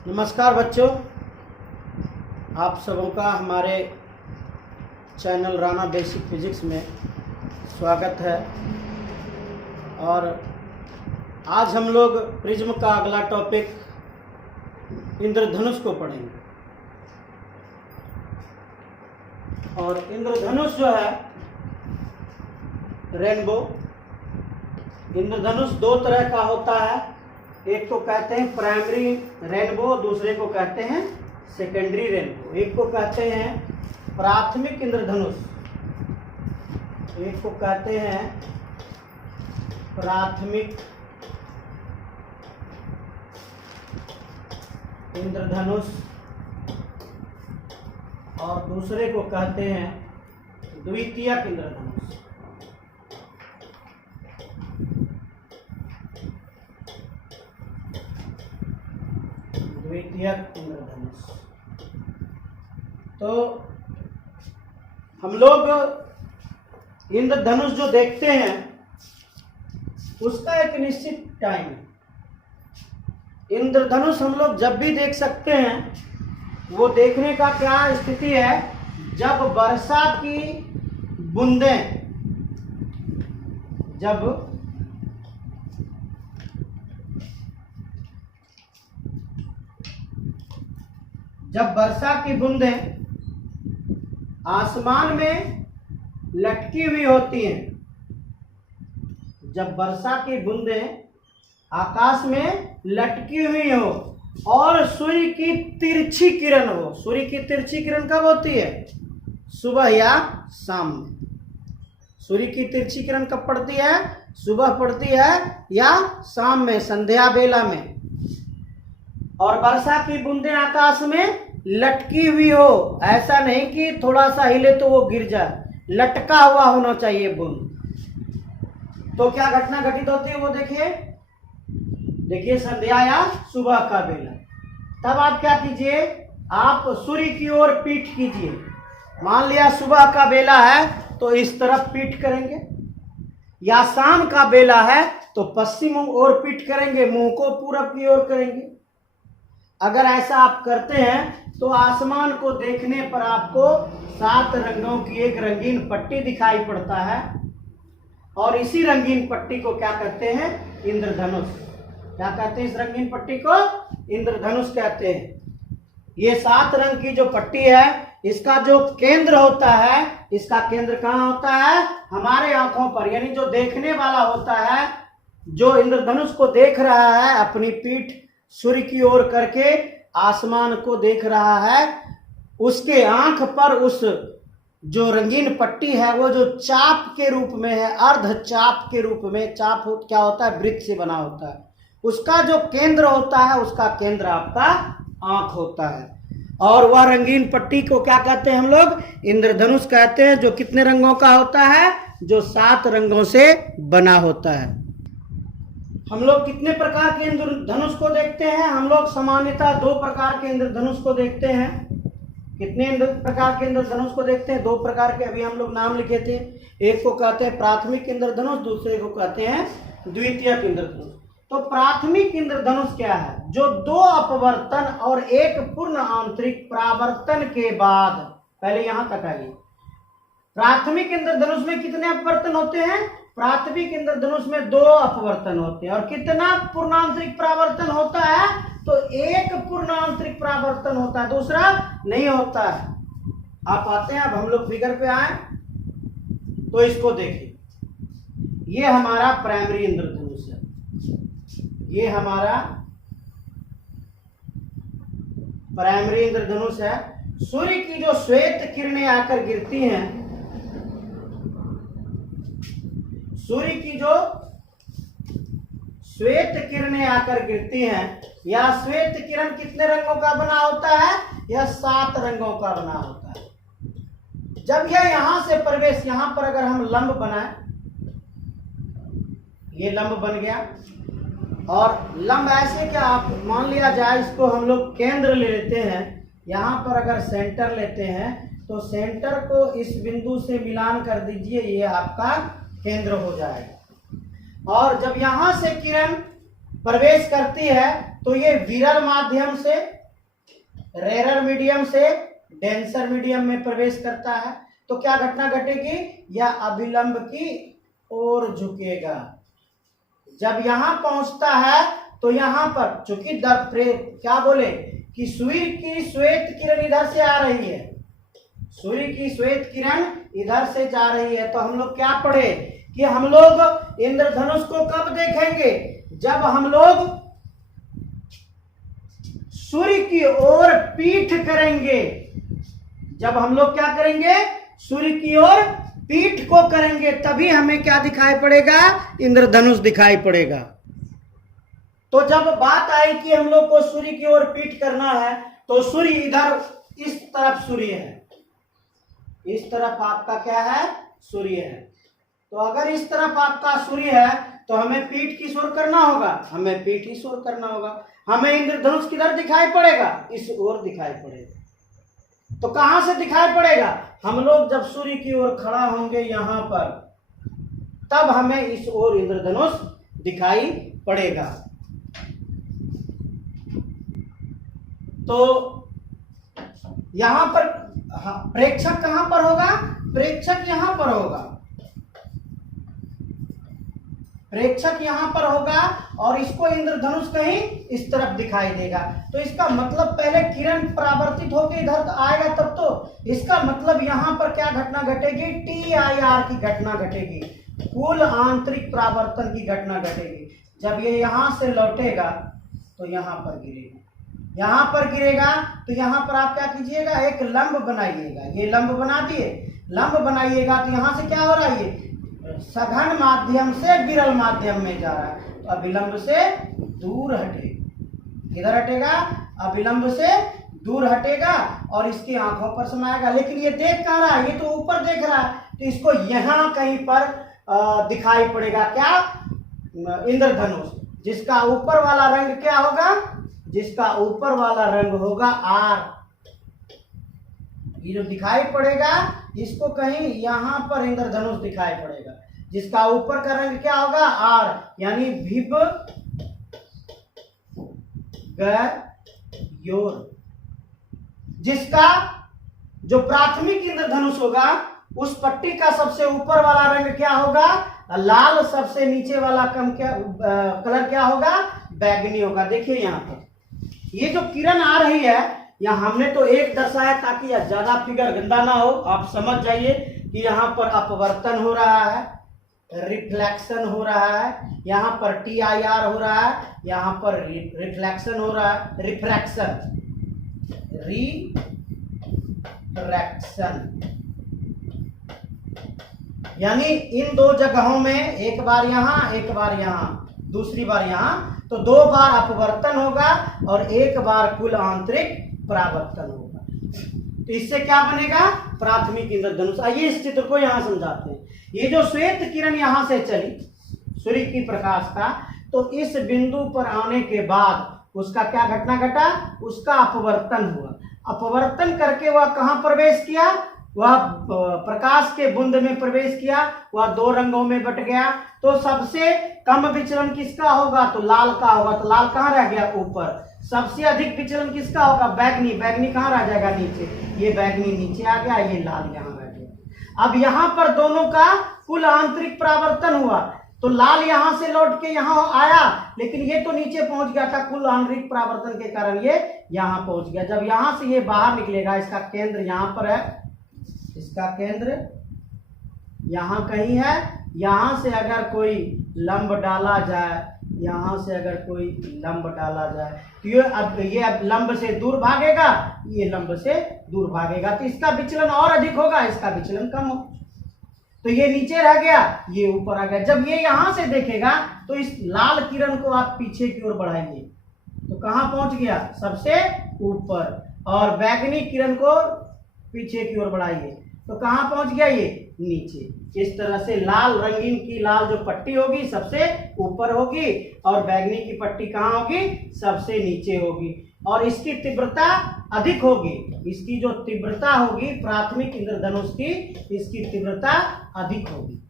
नमस्कार बच्चों, आप सबों का हमारे चैनल राणा बेसिक फिजिक्स में स्वागत है। और आज हम लोग प्रिज्म का अगला टॉपिक इंद्रधनुष को पढ़ेंगे। और इंद्रधनुष जो है रेनबो, इंद्रधनुष दो तरह का होता है। एक को कहते हैं प्राइमरी रेनबो, दूसरे को कहते हैं सेकेंडरी रेनबो। एक को कहते हैं प्राथमिक इंद्रधनुष, एक को कहते हैं प्राथमिक इंद्रधनुष और दूसरे को कहते हैं द्वितीयक इंद्रधनुष। द्वितीयक इंद्रधनुष। तो हम लोग इंद्रधनुष जो देखते हैं उसका एक निश्चित टाइम है। इंद्रधनुष हम लोग जब भी देख सकते हैं, वो देखने का क्या स्थिति है, जब वर्षा की बूंदें जब वर्षा की बूंदें आसमान में लटकी हुई होती हैं, जब वर्षा की बूंदें आकाश में लटकी हुई हो और सूर्य की तिरछी किरण हो। सूर्य की तिरछी किरण कब होती है? सुबह या शाम में। सूर्य की तिरछी किरण कब पड़ती है? सुबह पड़ती है या शाम में, संध्या बेला में। और वर्षा की बूंदें आकाश में लटकी हुई हो, ऐसा नहीं कि थोड़ा सा हिले तो वो गिर जाए, लटका हुआ होना चाहिए बूंद। तो क्या घटना घटित होती है वो देखिए संध्या या सुबह का बेला। तब आप क्या कीजिए, आप सूर्य की ओर पीठ कीजिए। मान लिया सुबह का बेला है तो इस तरफ पीठ करेंगे, या शाम का बेला है तो पश्चिम ओर पीठ करेंगे, मुंह को पूरब की ओर करेंगे। अगर ऐसा आप करते हैं तो आसमान को देखने पर आपको 7 रंगों की एक रंगीन पट्टी दिखाई पड़ता है। और इसी रंगीन पट्टी को क्या कहते हैं? इंद्रधनुष। क्या कहते हैं इस रंगीन पट्टी को? इंद्रधनुष कहते हैं। ये 7 रंग की जो पट्टी है, इसका जो केंद्र होता है, इसका केंद्र कहाँ होता है? हमारे आंखों पर, यानी जो देखने वाला होता है, जो इंद्रधनुष को देख रहा है, अपनी पीठ सूर्य की ओर करके आसमान को देख रहा है, उसके आंख पर उस जो रंगीन पट्टी है वो जो चाप के रूप में है, अर्ध चाप के रूप में। चाप क्या होता है? वृत्त से बना होता है। उसका जो केंद्र होता है, उसका केंद्र आपका आंख होता है। और वह रंगीन पट्टी को क्या कहते हैं हम लोग? इंद्रधनुष कहते हैं। जो कितने रंगों का होता है? जो 7 रंगों से बना होता है। हम लोग कितने प्रकार के इंद्रधनुष को देखते हैं? हम लोग सामान्यतः 2 प्रकार के इंद्रधनुष को देखते हैं। कितने प्रकार के इंद्रधनुष को देखते हैं? 2 प्रकार के, अभी हम लोग नाम लिखे थे। एक को कहते हैं प्राथमिक इंद्रधनुष, दूसरे को कहते हैं द्वितीयक इंद्रधनुष। तो प्राथमिक इंद्रधनुष क्या है? जो 2 अपवर्तन और 1 पूर्ण आंतरिक परावर्तन के बाद, पहले यहां तक आइए। प्राथमिक इंद्रधनुष में कितने अपवर्तन होते हैं? प्राथमिक इंद्रधनुष में 2 अपवर्तन होते हैं। और कितना पूर्णांतरिक परावर्तन होता है? तो 1 पूर्णांतरिक परावर्तन होता है, दूसरा नहीं होता है। आप आते हैं, अब हम लोग फिगर पे आए तो इसको देखिए। ये हमारा प्राइमरी इंद्रधनुष है, ये हमारा प्राइमरी इंद्रधनुष है। सूर्य की जो श्वेत किरणें आकर गिरती हैं, सूर्य की जो श्वेत किरणें आकर गिरती हैं, यह श्वेत किरण कितने रंगों का बना होता है? यह 7 रंगों का बना होता है। जब यह यहां से प्रवेश, यहां पर अगर हम लंब बनाए, ये लंब बन गया। और लंब ऐसे क्या, आप मान लिया जाए, इसको हम लोग केंद्र ले लेते हैं। यहां पर अगर सेंटर लेते हैं तो सेंटर को इस बिंदु से मिलान कर दीजिए, ये आपका केंद्र हो जाएगा। और जब यहां से किरण प्रवेश करती है तो ये विरल माध्यम से रेरर मीडियम से डेंसर मीडियम में प्रवेश करता है, तो क्या घटना घटेगी, यह अभिलंब की ओर झुकेगा। जब यहां पहुंचता है तो यहां पर चूंकि क्या बोले कि सूर्य की श्वेत किरण इधर से आ रही है, सूर्य की श्वेत किरण इधर से जा रही है, तो हम लोग क्या पढ़े कि हम लोग इंद्रधनुष को कब देखेंगे, जब हम लोग सूर्य की ओर पीठ करेंगे। जब हम लोग क्या करेंगे, सूर्य की ओर पीठ को करेंगे, तभी हमें क्या दिखाई पड़ेगा, इंद्रधनुष दिखाई पड़ेगा। तो जब बात आई कि हम लोग को सूर्य की ओर पीठ करना है, तो सूर्य इधर इस तरफ सूर्य है, इस तरफ आपका क्या है, सूर्य है। तो अगर इस तरफ आपका सूर्य है तो हमें पीठ किस ओर करना होगा, हमें पीठ इस ओर करना होगा। हमें इंद्रधनुष किधर दिखाई पड़ेगा, इस ओर दिखाई पड़ेगा। तो कहां से दिखाई पड़ेगा, हम लोग जब सूर्य की ओर खड़ा होंगे यहां पर, तब हमें इस ओर इंद्रधनुष दिखाई पड़ेगा। तो यहां पर प्रेक्षक कहां पर होगा, प्रेक्षक यहां पर होगा, प्रेक्षक यहां पर होगा और इसको इंद्रधनुष कहीं इस तरफ दिखाई देगा। तो इसका मतलब पहले किरण परावर्तित होकर इधर आएगा तब तो, इसका मतलब यहां पर क्या घटना घटेगी, TIR की घटना घटेगी, कुल आंतरिक परावर्तन की घटना घटेगी। जब ये यहां से लौटेगा तो यहां पर गिरेगा, यहां पर गिरेगा तो यहां पर आप क्या कीजिएगा, एक लंब बनाइएगा। ये लंब बना दिए, लंब बनाइएगा तो यहां से क्या हो रहा है, ये सघन माध्यम से विरल माध्यम में जा रहा है, तो अभिलंब से दूर हटेगा। किधर हटेगा, अभिलंब से दूर हटेगा और इसकी आंखों पर समाएगा। लेकिन ये देख कहां रहा है, ये तो ऊपर देख रहा है, तो इसको यहां कहीं पर दिखाई पड़ेगा क्या, इंद्रधनुष, जिसका ऊपर वाला रंग क्या होगा, जिसका ऊपर वाला रंग होगा R। ये जो दिखाई पड़ेगा इसको कहीं यहां पर इंद्रधनुष दिखाई पड़ेगा, जिसका ऊपर का रंग क्या होगा, R, यानी विभ गयोर। जिसका जो प्राथमिक इंद्रधनुष होगा उस पट्टी का सबसे ऊपर वाला रंग क्या होगा, लाल, सबसे नीचे वाला कलर क्या होगा, बैगनी होगा। देखिए यहाँ पर ये जो किरण आ रही है, यहाँ हमने तो एक दर्शाया ताकि ज्यादा फिगर गंदा ना हो, आप समझ जाइए कि यहाँ पर अपवर्तन हो रहा है, रिफ्लेक्शन हो रहा है, यहाँ पर TIR हो रहा है, यहाँ पर रिफ्लेक्शन हो रहा है, रिफ्रैक्शन, यानी इन दो जगहों में, एक बार यहाँ एक बार यहाँ, दूसरी बार यहाँ, तो दो बार अपवर्तन होगा और एक बार कुल आंतरिक परावर्तन होगा। तो इससे क्या बनेगा, प्राथमिक इंद्रधनुष। आइए इस चित्र को यहां समझाते हैं। ये जो श्वेत किरण यहां से चली सूर्य की प्रकाश का, तो इस बिंदु पर आने के बाद उसका क्या घटना घटा, उसका अपवर्तन हुआ। अपवर्तन करके वह कहां प्रवेश किया, वह प्रकाश के बूंद में प्रवेश किया, वह दो रंगों में बट गया। तो सबसे कम विचलन किसका होगा, तो लाल का होगा। तो लाल कहां रह गया, ऊपर। सबसे अधिक विचलन किसका होगा, बैगनी। बैगनी कहां रह जाएगा, नीचे। ये बैगनी नीचे आ गया, ये लाल यहां रह गया। अब यहां पर दोनों का कुल आंतरिक परावर्तन हुआ, तो लाल यहां से लौट के यहां आया, लेकिन ये तो नीचे पहुंच गया था, कुल आंतरिक परावर्तन के कारण ये यहां पहुंच गया। जब यहां से ये बाहर निकलेगा, इसका केंद्र यहां पर है, इसका केंद्र यहां कहीं है। यहां से अगर कोई लंब डाला जाए, यहां से अगर कोई लंब डाला जाए, तो ये अब लंब से दूर भागेगा, ये लंब से दूर भागेगा, तो इसका विचलन और अधिक होगा, इसका विचलन कम होगा। तो ये नीचे रह गया, ये ऊपर आ गया। जब ये यहां से देखेगा तो इस लाल किरण को आप पीछे की ओर बढ़ाइए, तो कहां पहुंच गया, सबसे ऊपर। और बैगनी किरण को पीछे की ओर बढ़ाइए तो कहां पहुंच गया, ये नीचे। इस तरह से लाल रंगीन की लाल जो पट्टी होगी सबसे ऊपर होगी और बैगनी की पट्टी कहां होगी, सबसे नीचे होगी। और इसकी तीव्रता अधिक होगी, इसकी जो तीव्रता होगी प्राथमिक इंद्रधनुष की, इसकी तीव्रता अधिक होगी।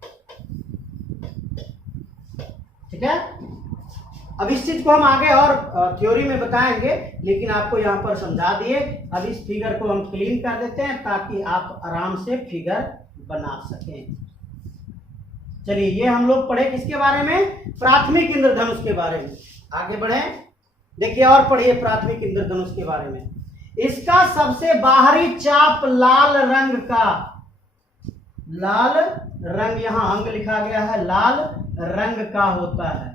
ठीक है। अब इस चीज को हम आगे और थ्योरी में बताएंगे, लेकिन आपको यहाँ पर समझा दिए। अब इस फिगर को हम क्लीन कर देते हैं ताकि आप आराम से फिगर बना सकें। चलिए, ये हम लोग पढ़े किसके बारे में? प्राथमिक इंद्रधनुष के बारे में। आगे बढ़े, देखिए और पढ़िए प्राथमिक इंद्रधनुष के बारे में। इसका सबसे बाहरी चाप लाल रंग का, लाल रंग, यहां अंग लिखा गया है, लाल रंग का होता है,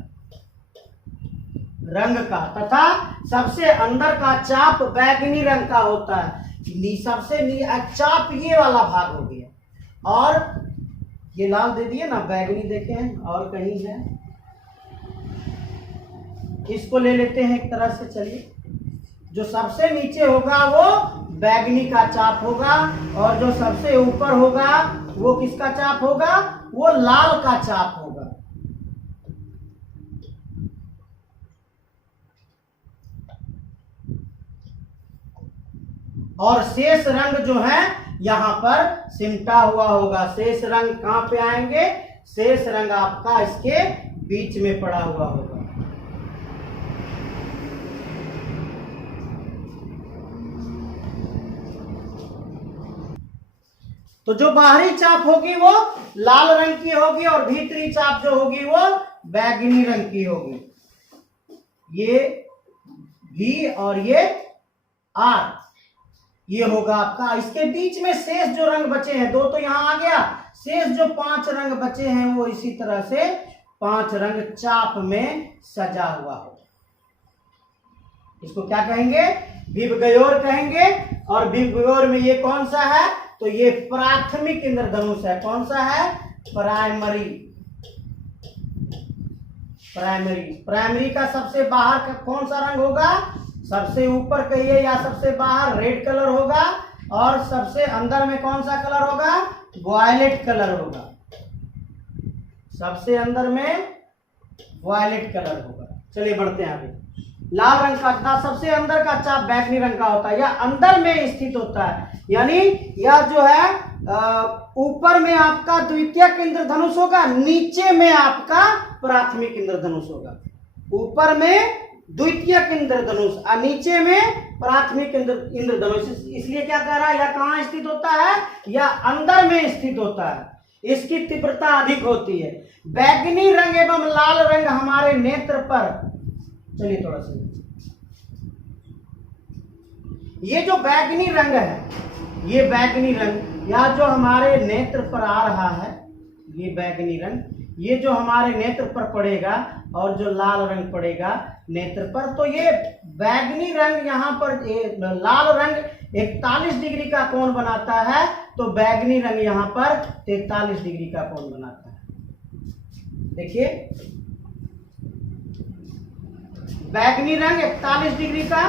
रंग का, तथा सबसे अंदर का चाप बैगनी रंग का होता है। सबसे चाप ये वाला भाग हो गया, और ये लाल दे दिए ना, बैगनी देखें और कहीं है, इसको ले लेते हैं एक तरह से। चलिए, जो सबसे नीचे होगा वो बैगनी का चाप होगा, और जो सबसे ऊपर होगा वो किसका चाप होगा? वो लाल का चाप होगा। और शेष रंग जो है यहां पर सिमटा हुआ होगा। शेष रंग कहां पे आएंगे? शेष रंग आपका इसके बीच में पड़ा हुआ होगा। तो जो बाहरी चाप होगी वो लाल रंग की होगी, और भीतरी चाप जो होगी वो बैगनी रंग की होगी। ये V और ये R, ये होगा आपका। इसके बीच में शेष जो रंग बचे हैं, दो तो यहां आ गया, शेष जो 5 रंग बचे हैं वो इसी तरह से 5 रंग चाप में सजा हुआ होगा। इसको क्या कहेंगे? विबगयोर कहेंगे। और विबगयोर में ये कौन सा है? तो ये प्राथमिक इंद्रधनुष है। कौन सा है? प्राइमरी। प्राइमरी, प्राइमरी का सबसे बाहर का कौन सा रंग होगा? सबसे ऊपर कहिए या सबसे बाहर रेड कलर होगा, और सबसे अंदर में कौन सा कलर होगा? वायलेट कलर होगा। सबसे अंदर में वायलेट कलर होगा। चलिए बढ़ते हैं आगे। लाल रंग का सबसे अंदर का चाप बैगनी रंग का होता है, या अंदर में स्थित होता है, यानी यह जो है ऊपर में आपका द्वितीयक इंद्रधनुष होगा, नीचे में आपका प्राथमिक इंद्रधनुष होगा। ऊपर में द्वितीयक इंद्रधनुष और नीचे में प्राथमिक इंद्रधनुष। इसलिए क्या कह रहा है? यह कहां स्थित होता है? या अंदर में स्थित होता है। इसकी तीव्रता अधिक होती है। बैगनी रंग एवं लाल रंग हमारे नेत्र पर, चलिए थोड़ा सा, ये जो बैगनी रंग है, ये बैगनी रंग या जो हमारे नेत्र पर आ रहा है, ये बैगनी रंग, ये जो हमारे नेत्र पर पड़ेगा, और जो लाल रंग पड़ेगा नेत्र पर, तो ये बैगनी रंग यहाँ पर, लाल रंग 41 डिग्री का कोण बनाता है, तो बैगनी रंग यहाँ पर 43 डिग्री का कोण बनाता है। देखिए, बैगनी रंग 41 डिग्री का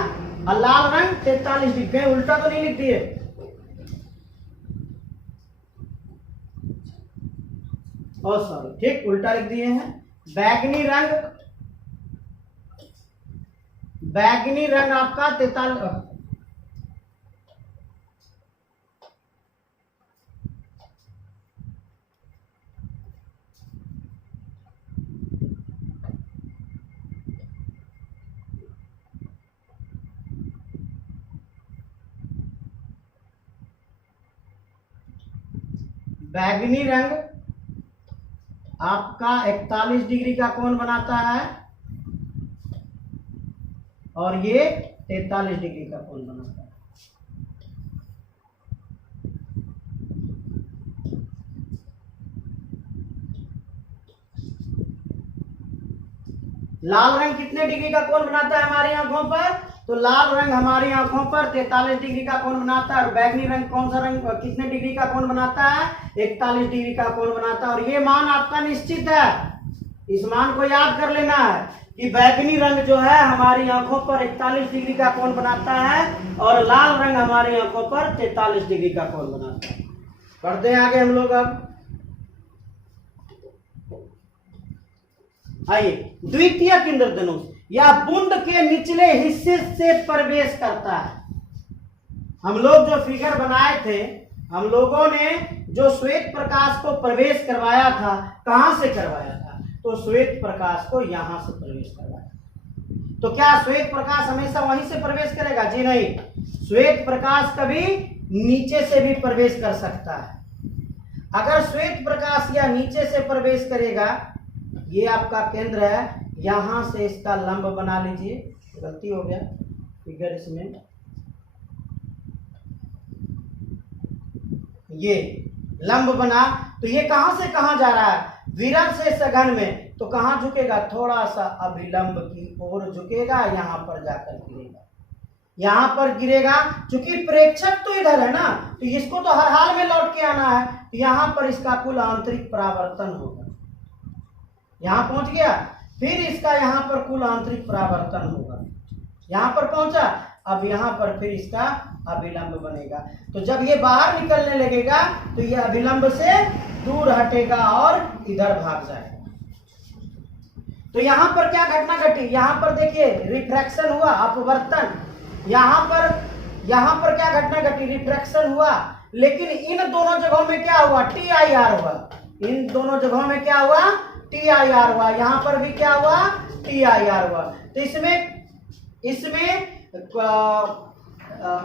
और लाल रंग 43 डिग्री। कहीं उल्टा तो नहीं लिख दिए? और सॉरी, ठीक उल्टा लिख दिए हैं। बैगनी रंग आपका 43, बैगनी रंग आपका 41 डिग्री का कोण बनाता है, और ये 43 डिग्री का कोण बनाता है। लाल रंग कितने डिग्री का कोण बनाता है हमारी आंखों पर? तो लाल रंग हमारी आंखों पर 43 डिग्री का कोण बनाता है, और बैगनी रंग कौन सा रंग कितने डिग्री का कोण बनाता है? 41 डिग्री का कोण बनाता है। और ये मान आपका निश्चित है, इस मान को याद कर लेना है कि बैगनी रंग जो है हमारी आंखों पर 41 डिग्री का कोण बनाता है, और लाल रंग हमारी आंखों पर 43 डिग्री का कोण बनाता है। पढ़ते हैं आगे हम लोग। अब आइए, द्वितीयक इंद्रधनुष या बूंद के निचले हिस्से से प्रवेश करता है। हम लोग जो फिगर बनाए थे, हम लोगों ने जो श्वेत प्रकाश को प्रवेश करवाया था, कहां से करवाया था? तो श्वेत प्रकाश को यहां से प्रवेश करवाया। तो क्या श्वेत प्रकाश हमेशा वहीं से प्रवेश करेगा? जी नहीं, श्वेत प्रकाश कभी नीचे से भी प्रवेश कर सकता है। अगर श्वेत प्रकाश या नीचे से प्रवेश करेगा, ये आपका केंद्र है, यहां से इसका लंब बना लीजिए, गलती हो गया फिगर इसमें, ये लंब बना, तो ये कहां से कहां जा रहा है? विरल से सघन में, तो कहां झुकेगा? थोड़ा सा अभिलंब की ओर झुकेगा, यहां पर जाकर गिरेगा, यहां पर गिरेगा। चूंकि प्रेक्षक तो इधर है ना, तो इसको तो हर हाल में लौट के आना है, तो यहां पर इसका कुल आंतरिक परावर्तन होगा, यहां पहुंच गया, फिर इसका यहां पर कुल आंतरिक परावर्तन होगा, यहां पर पहुंचा, अब यहां पर फिर इसका अभिलंब बनेगा। तो जब ये बाहर निकलने लगेगा तो ये अभिलंब से दूर हटेगा और इधर भाग जाएगा। तो यहां पर क्या घटना घटी? यहां पर देखिए रिफ्रैक्शन हुआ, अपवर्तन, यहां पर क्या घटना घटी? रिफ्रैक्शन हुआ, लेकिन इन दोनों जगहों में क्या हुआ? TIR हुआ, इन दोनों जगहों में क्या हुआ? TIR हुआ, यहां पर भी क्या हुआ? TIR हुआ। तो इसमें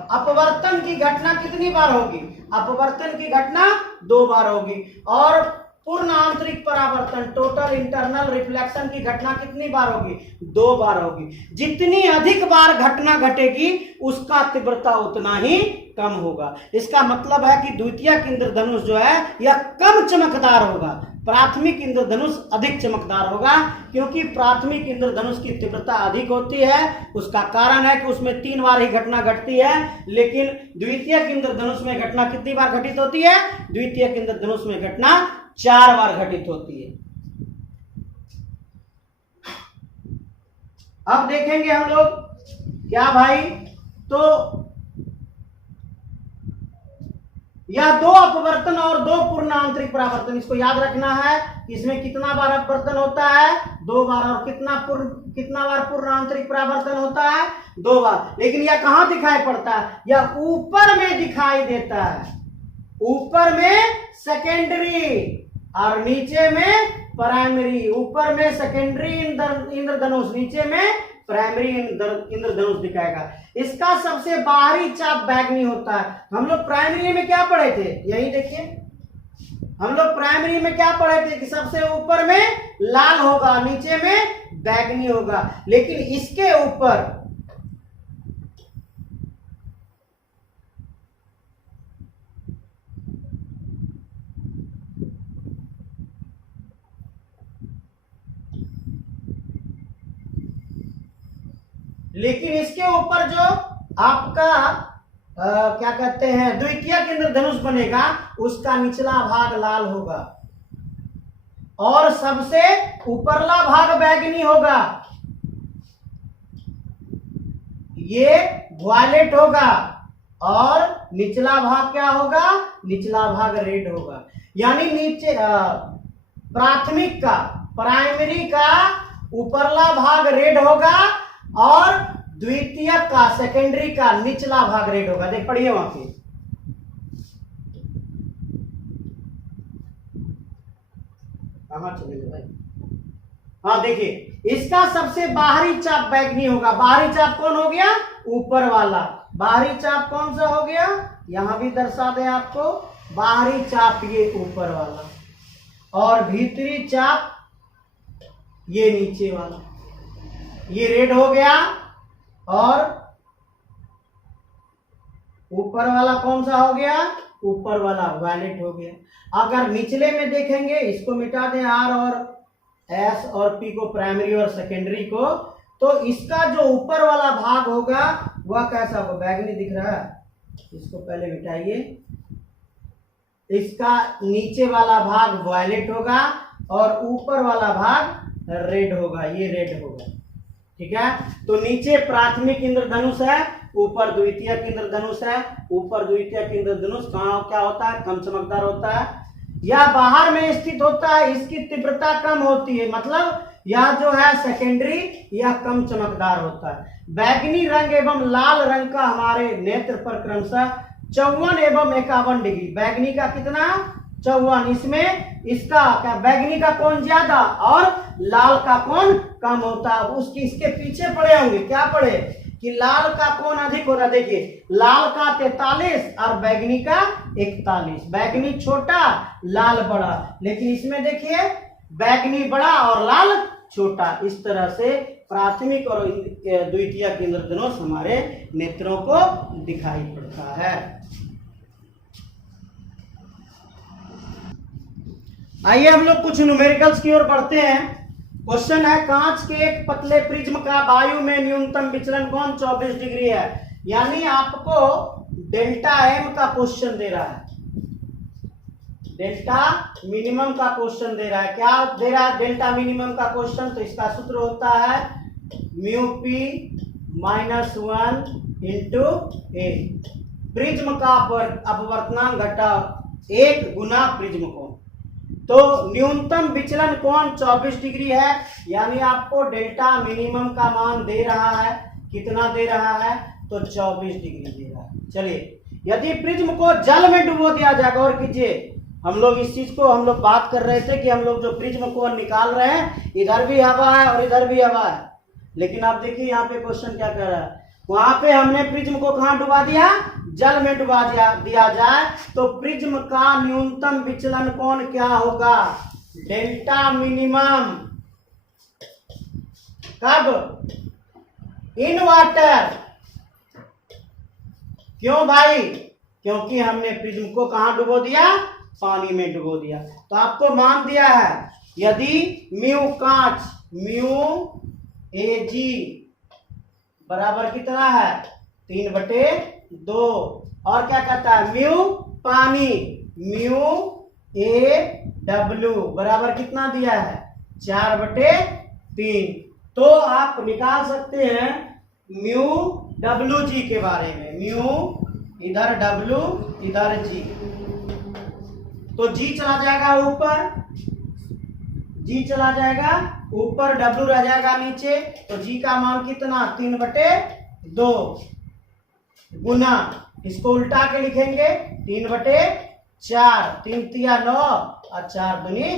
अपवर्तन की घटना कितनी बार होगी? अपवर्तन की घटना 2 बार होगी, और पूर्ण आंतरिक परावर्तन, टोटल इंटरनल रिफ्लेक्शन की घटना कितनी बार होगी? 2 बार होगी। जितनी अधिक बार घटना घटेगी उसका तीव्रता उतना ही कम होगा। इसका मतलब है कि द्वितीयक इंद्रधनुष जो है यह कम चमकदार होगा, प्राथमिक इंद्रधनुष अधिक चमकदार होगा, क्योंकि प्राथमिक इंद्रधनुष की तीव्रता अधिक होती है। उसका कारण है कि उसमें 3 बार ही घटना घटती है, लेकिन द्वितीयक इंद्रधनुष में घटना कितनी बार घटित होती है? द्वितीयक इंद्रधनुष में घटना 4 बार घटित होती है। अब देखेंगे हम लोग क्या भाई, तो या 2 अपवर्तन और 2 पूर्ण आंतरिक परावर्तन, इसको याद रखना है कि इसमें कितना बार अपवर्तन होता है? 2 बार, और कितना बार पूर्ण आंतरिक परावर्तन होता है? 2 बार। लेकिन यह कहां दिखाई पड़ता है? यह ऊपर में दिखाई देता है, ऊपर में सेकेंडरी और नीचे में प्राइमरी। ऊपर में सेकेंडरी इंद्रधनुष, नीचे में प्राइमरी इंद्रधनुष दिखाएगा। इसका सबसे बाहरी चाप बैगनी होता है। हम लोग प्राइमरी में क्या पढ़े थे? यही देखिए, हम लोग प्राइमरी में क्या पढ़े थे कि सबसे ऊपर में लाल होगा, नीचे में बैगनी होगा। लेकिन इसके ऊपर जो आपका क्या कहते हैं द्वितीयक इंद्रधनुष बनेगा, उसका निचला भाग लाल होगा और सबसे ऊपरला भाग बैगनी होगा, ये वायलेट होगा, और निचला भाग क्या होगा? निचला भाग रेड होगा। यानी नीचे प्राथमिक का, प्राइमरी का ऊपरला भाग रेड होगा और द्वितीयक का, सेकेंडरी का निचला भाग रेड होगा। देख पढ़िए वहां पे, कहां चले गए भाई? हाँ देखिए, इसका सबसे बाहरी चाप बैगनी होगा। बाहरी चाप कौन हो गया? ऊपर वाला। बाहरी चाप कौन सा हो गया? यहां भी दर्शा दे आपको, बाहरी चाप ये ऊपर वाला, और भीतरी चाप ये नीचे वाला, ये रेड हो गया। और ऊपर वाला कौन सा हो गया? ऊपर वाला वायलेट हो गया। अगर निचले में देखेंगे, इसको मिटा दें, आर और एस और पी को, प्राइमरी और सेकेंडरी को, तो इसका जो ऊपर वाला भाग होगा वह कैसा होगा? बैगनी दिख रहा है, इसको पहले मिटाइए। इसका नीचे वाला भाग वायलेट होगा और ऊपर वाला भाग रेड होगा, ये रेड होगा। ठीक है, तो नीचे प्राथमिक इंद्रधनुष है, ऊपर द्वितीयक इंद्रधनुष है। ऊपर द्वितीयक इंद्रधनुष कहाँ क्या होता है? कम चमकदार होता है, या बाहर में स्थित होता है, इसकी तीव्रता कम होती है, मतलब यह जो है सेकेंडरी, यह कम चमकदार होता है। बैगनी रंग एवं लाल रंग का हमारे नेत्र पर क्रमशः 54 एवं 51 डिग्री, बैगनी का कितना? 54। इसमें इसका क्या बैगनी का कौन ज्यादा और लाल का कौन कम होता है, उसकी इसके पीछे पड़े होंगे। क्या पड़े कि लाल का कौन अधिक हो रहा है। देखिए लाल का 43 और बैगनी का 41। बैगनी छोटा लाल बड़ा, लेकिन इसमें देखिए बैगनी बड़ा और लाल छोटा। इस तरह से प्राथमिक और द्वितीय इंद्रधनुष हमारे नेत्रों को दिखाई पड़ता है। आइए हम लोग कुछ न्यूमेरिकल्स की ओर बढ़ते हैं। क्वेश्चन है कांच के एक पतले प्रिज्म का वायु में न्यूनतम विचलन कोण 24 डिग्री है। यानी आपको डेल्टा एम का क्वेश्चन दे रहा है, डेल्टा मिनिमम का क्वेश्चन दे रहा है। क्या दे रहा है डेल्टा मिनिमम का क्वेश्चन, तो इसका सूत्र होता है म्यू पी -1 इंटू ए। प्रिज्म का अपवर्तनांक घटाव 1 गुना प्रिज्म कोण। तो न्यूनतम विचलन कोण 24 डिग्री है, यानी आपको डेल्टा मिनिमम का मान दे रहा है। कितना दे रहा है, तो 24 डिग्री दे रहा है। चलिए यदि प्रिज्म को जल में डुबो दिया जाए, गौर कीजिए हम लोग इस चीज को हम लोग बात कर रहे थे कि हम लोग जो प्रिज्म को निकाल रहे हैं, इधर भी हवा है और इधर भी हवा है। लेकिन आप देखिए यहाँ पे क्वेश्चन क्या कर रहा है, वहां पे हमने प्रिज्म को कहां डुबा दिया, जल में डुबा दिया जाए तो प्रिज्म का न्यूनतम विचलन कोण क्या होगा, डेल्टा मिनिमम। कब, इन वाटर। क्यों भाई, क्योंकि हमने प्रिज्म को कहां डुबो दिया, पानी में डुबो दिया। तो आपको मान दिया है यदि म्यू कांच, म्यू ए जी बराबर कितना है 3/2, और क्या कहता है म्यू पानी, म्यू ए डब्ल्यू बराबर कितना दिया है 4/3। तो आप निकाल सकते हैं म्यू डब्ल्यू जी के बारे में, म्यू इधर डब्ल्यू इधर जी, तो जी चला जाएगा ऊपर, जी चला जाएगा ऊपर, डब्ल्यू रह जाएगा नीचे। तो जी का मान कितना 3/2 गुना, इसको उल्टा के लिखेंगे 3/4, 3 तिया 9 और 4 दूनी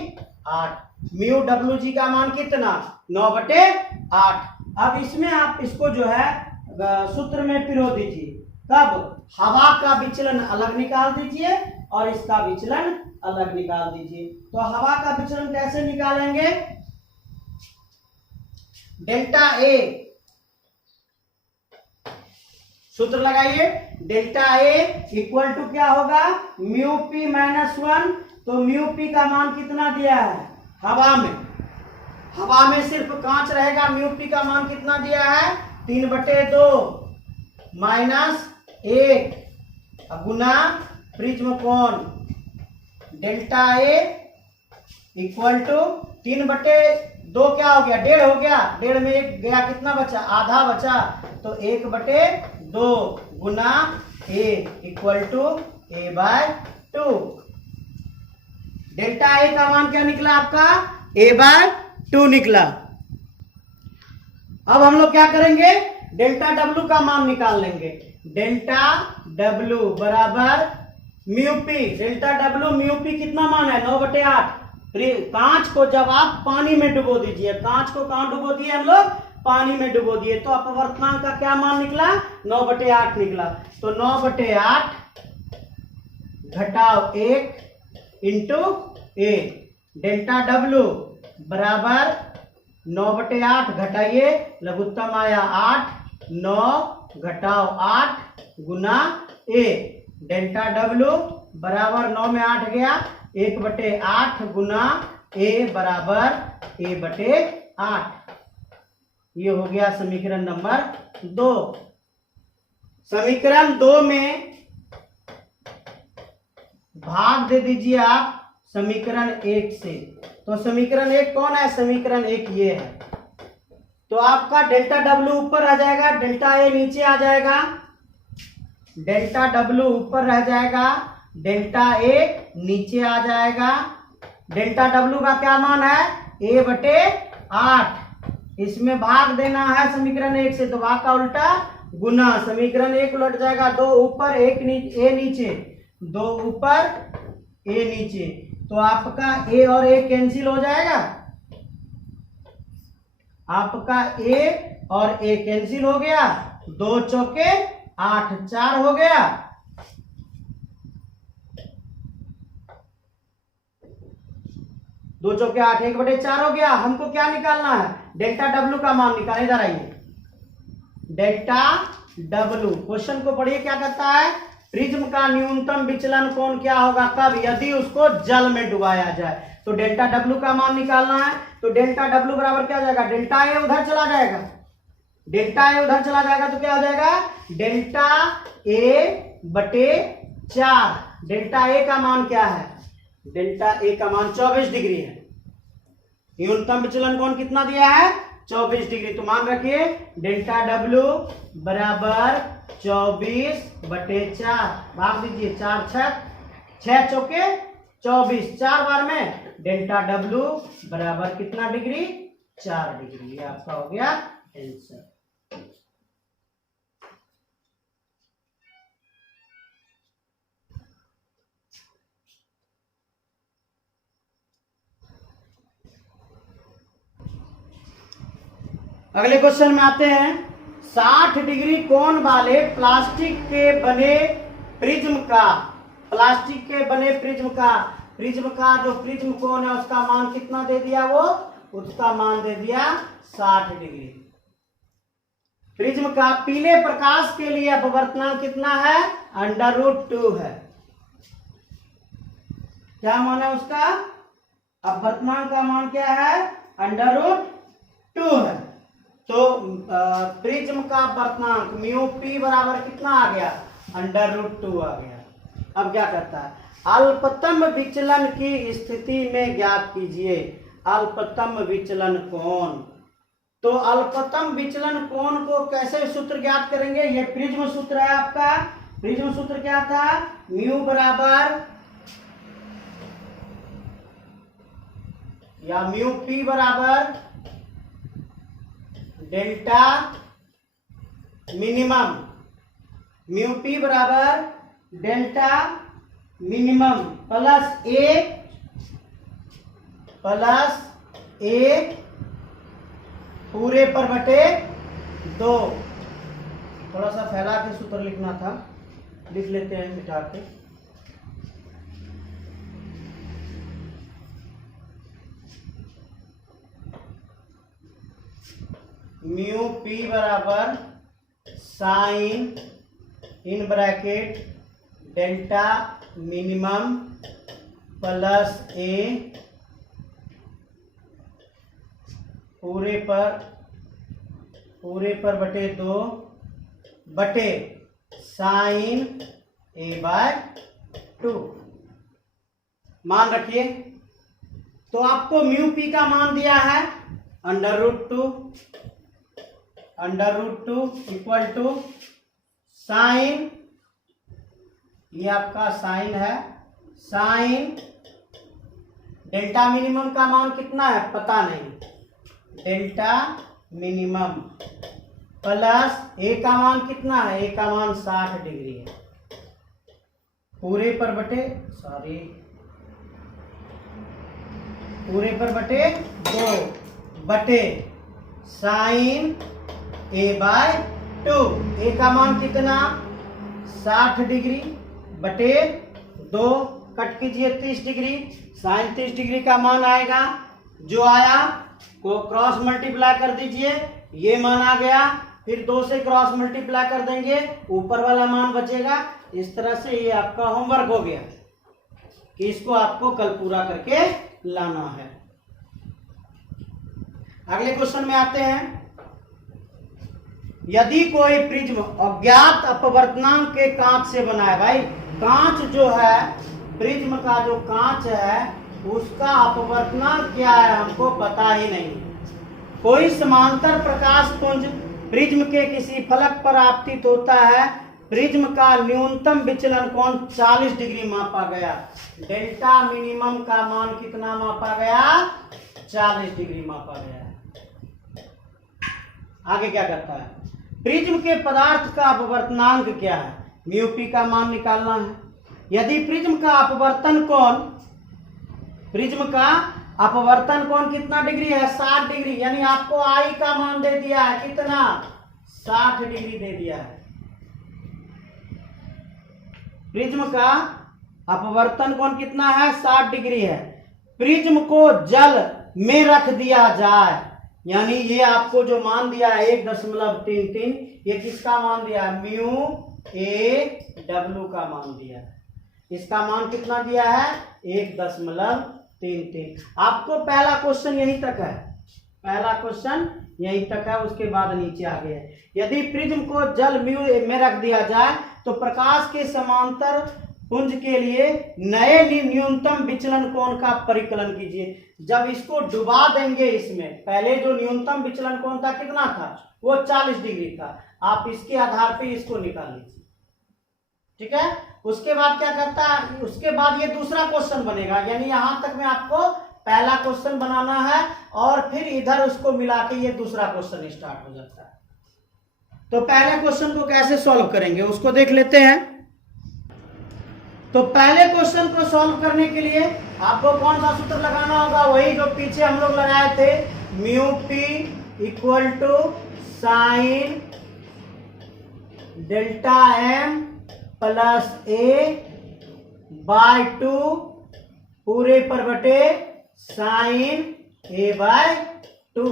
8। म्यू डब्ल्यू जी का मान कितना 9/8। अब इसमें आप इसको जो है सूत्र में पिरो दीजिए। कब, हवा का विचलन अलग निकाल दीजिए और इसका विचलन अलग निकाल दीजिए। तो हवा का विचलन कैसे निकालेंगे, डेल्टा ए, सूत्र लगाइए, डेल्टा ए इक्वल टू क्या होगा म्यू पी -1। तो म्यू पी का मान कितना दिया है हवा में, हवा में सिर्फ कांच रहेगा। म्यू पी का मान कितना दिया है 3/2 -1 गुना प्रिज्म कोण, डेल्टा ए इक्वल टू 3/2 क्या हो गया 1.5 हो गया, 1.5 में 1 गया, कितना बचा आधा बचा, तो 1/2 गुना ए equal to a/2। Delta A का मान क्या निकला आपका a/2 निकला। अब हम लोग क्या करेंगे, डेल्टा डब्ल्यू का मान निकाल लेंगे। डेल्टा डब्ल्यू बराबर mu P, delta W mu P कितना मान है 9/8। कांच को जब आप पानी में डुबो दीजिए, कांच को कहां डुबो दिए हम लोग, पानी में डुबो दिए, तो अपवर्तनांक का क्या मान निकला 9/8 निकला। तो 9/8 घटाव 1 इंटू ए, डेल्टा डब्ल्यू बराबर 9/8 घटाइए लघुत्तम आया 8, 9 घटाव 8 गुना ए, डेल्टा डब्ल्यू बराबर 9 में 8 गया 1/8 गुना ए बराबर a/8। ये हो गया समीकरण नंबर 2। समीकरण 2 में भाग दे दीजिए आप समीकरण 1 से। तो समीकरण 1 कौन है, समीकरण 1 ये है। तो आपका डेल्टा डब्ल्यू ऊपर आ जाएगा, डेल्टा ए नीचे आ जाएगा, डेल्टा डब्ल्यू ऊपर रह जाएगा, डेल्टा ए नीचे आ जाएगा। डेल्टा डब्ल्यू का क्या मान है a/8, इसमें भाग देना है समीकरण 1 से, तो भाग का उल्टा गुना, समीकरण 1 उलट जाएगा, 2 ऊपर 1 ए नीचे, 2 ऊपर ए नीचे, तो आपका ए और ए कैंसिल हो जाएगा, आपका ए और ए कैंसिल हो गया, 2 चौके 8, 4 हो गया। दो चौके 8, 1/4 हो गया। हमको क्या निकालना है? डेल्टा डब्ल्यू का मान निकाले। इधर आइए, डेल्टा डब्ल्यू। क्वेश्चन को पढ़िए, क्या कहता है? प्रिज्म का न्यूनतम विचलन कोण क्या होगा, कब? यदि उसको जल में डुबाया जाए। तो डेल्टा डब्ल्यू का मान निकालना है, तो डेल्टा डब्ल्यू बराबर क्या हो जाएगा? डेल्टा ए उधर चला जाएगा, डेल्टा ए उधर चला जाएगा तो क्या हो जाएगा? डेल्टा ए बटे 4। डेल्टा ए का मान क्या है? डेल्टा ए का मान 24 डिग्री है। न्यूनतम विचलन कोण कितना दिया है? 24 डिग्री। तो मान रखिए डेल्टा डब्ल्यू बराबर 24/4। भाग दीजिए, 4 6 चौके 24, 4 बार में डेल्टा डब्ल्यू बराबर कितना डिग्री? 4 डिग्री। ये आपका हो गया आंसर। अगले क्वेश्चन में आते हैं। 60 डिग्री कोण वाले प्लास्टिक के बने प्रिज्म का, प्लास्टिक के बने प्रिज्म का जो प्रिज्म कोण है उसका मान कितना दे दिया? वो उसका मान दे दिया 60 डिग्री। प्रिज्म का पीले प्रकाश के लिए अपवर्तनांक कितना है? √2 है। क्या मान है उसका? अपवर्तनांक का मान क्या है? √2 है। तो प्रिज्म का अपवर्तनांक म्यू पी बराबर कितना आ गया? √2 आ गया। अब क्या करता है? अल्पतम विचलन की स्थिति में ज्ञात कीजिए अल्पतम विचलन कोण। तो अल्पतम विचलन कोण को कैसे सूत्र ज्ञात करेंगे? ये प्रिज्म सूत्र है आपका। प्रिज्म सूत्र क्या था? म्यू बराबर या म्यू पी बराबर डेल्टा मिनिमम, म्यू पी बराबर डेल्टा मिनिमम प्लस ए पूरे पर बटे 2। थोड़ा सा फैला के सूत्र लिखना था, लिख लेते हैं मिटा के। म्यू पी बराबर sine in bracket delta minimum plus a पूरे पर बटे 2 बटे साइन a/2। मान रखिए, तो आपको म्यू पी का मान दिया है √2 इक्वल टू साइन, ये आपका साइन है, साइन डेल्टा मिनिमम का मान कितना है पता नहीं, डेल्टा मिनिमम प्लस ए का मान कितना है? ए का मान 60 डिग्री है, पूरे पर बटे 2 बटे साइन a/2। ए का मान कितना? 60 डिग्री बटे 2, कट कीजिए 30 डिग्री, साइन 30 डिग्री का मान आएगा, जो आया को क्रॉस मल्टीप्लाई कर दीजिए, ये मान आ गया, फिर 2 से क्रॉस मल्टीप्लाई कर देंगे, ऊपर वाला मान बचेगा। इस तरह से ये आपका होमवर्क हो गया कि इसको आपको कल पूरा करके लाना है। अगले क्वेश्चन में आते हैं। यदि कोई प्रिज्म अज्ञात अपवर्तनांक के कांच से बना है, भाई कांच जो है, प्रिज्म का जो कांच है उसका अपवर्तनांक क्या है हमको पता ही नहीं। कोई समांतर प्रकाश पुंज प्रिज्म के किसी फलक पर आपतित होता है, प्रिज्म का न्यूनतम विचलन कोण 40 डिग्री मापा गया, डेल्टा मिनिमम का मान कितना मापा गया? 40 डिग्री मापा गया। आगे क्या करता है? प्रिज्म के पदार्थ का अपवर्तनांक क्या है? म्यू पी का मान निकालना है। यदि प्रिज्म का अपवर्तन कोण कितना डिग्री है, 60 डिग्री, यानी आपको आई का मान दे दिया है कितना, 60 डिग्री दे दिया है। प्रिज्म का अपवर्तन कोण कितना है, 60 डिग्री है। प्रिज्म को जल में रख दिया जाए, यानी ये आपको जो मान दिया है 1.33, ये किसका मान दिया है, म्यू ए डब्ल्यू का मान दिया है। इसका मान कितना दिया है, 1.33। आपको पहला क्वेश्चन यहीं तक है, पहला क्वेश्चन यहीं तक है, उसके बाद नीचे आ गया है। यदि प्रिज्म को जल म्यू में रख दिया जाए तो प्रकाश के समांतर पुंज के लिए नए न्यूनतम विचलन कोण का परिकलन कीजिए। जब इसको डुबा देंगे इसमें, पहले जो न्यूनतम विचलन कोण था कितना था, वो 40 डिग्री था। आप इसके आधार पे इसको निकाल लीजिए, ठीक है। उसके बाद क्या करता है, उसके बाद ये दूसरा क्वेश्चन बनेगा, यानी यहां तक में आपको पहला क्वेश्चन बनाना है और फिर इधर उसको मिला के ये दूसरा क्वेश्चन स्टार्ट हो जाता है। तो पहले क्वेश्चन को कैसे सॉल्व करेंगे उसको देख लेते हैं। तो पहले क्वेश्चन को सॉल्व करने के लिए आपको कौन सा सूत्र लगाना होगा, वही जो पीछे हम लोग लगाए थे, mu p equal to sine delta m plus a by 2 पूरे पर बटे साइन ए बाय 2।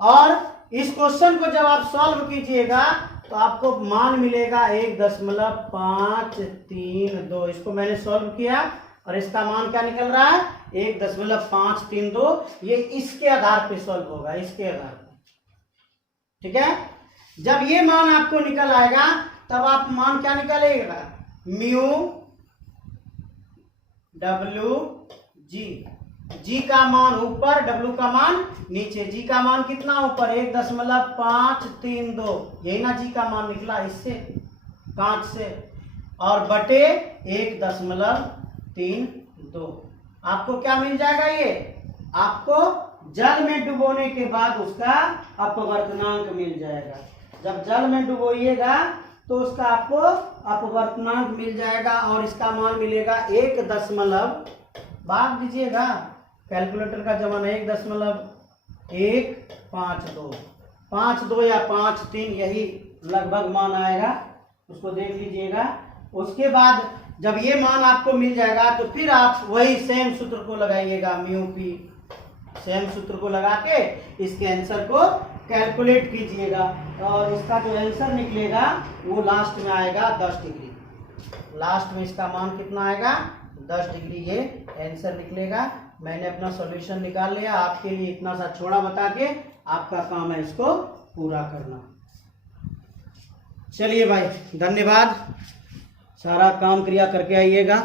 और इस क्वेश्चन को जब आप सॉल्व कीजिएगा तो आपको मान मिलेगा 1.532। इसको मैंने सॉल्व किया और इसका मान क्या निकल रहा है, 1.532। ये इसके आधार पे सॉल्व होगा, इसके आधार पे, ठीक है। जब ये मान आपको निकल आएगा तब आप मान क्या निकालेगा, म्यू डब्ल्यू जी, जी का मान ऊपर, डब्ल्यू का मान नीचे। जी का मान कितना ऊपर, 1.532, यही ना जी का मान निकला इससे, 5 से, और बटे 1.32। आपको क्या मिल जाएगा, ये आपको जल में डुबोने के बाद उसका अपवर्तनांक मिल जाएगा। जब जल में डुबोइएगा तो उसका आपको अपवर्तनांक मिल जाएगा और इसका मान मिलेगा 1 भाग दीजिएगा, कैलकुलेटर का जमाना, 1.152 या 53, यही लगभग मान आएगा, उसको देख लीजिएगा। उसके बाद जब ये मान आपको मिल जाएगा तो फिर आप वही सेम सूत्र को लगाइएगा, म्यू पी, सेम सूत्र को लगा के इसके आंसर को कैलकुलेट कीजिएगा और इसका जो आंसर निकलेगा वो लास्ट में आएगा 10 डिग्री। लास्ट में इसका मान कितना आएगा, 10 डिग्री ये आंसर निकलेगा। मैंने अपना सॉल्यूशन निकाल लिया, आपके लिए इतना सा छोड़ा बता के आपका काम है इसको पूरा करना। चलिए भाई, धन्यवाद, सारा काम क्रिया करके आइएगा।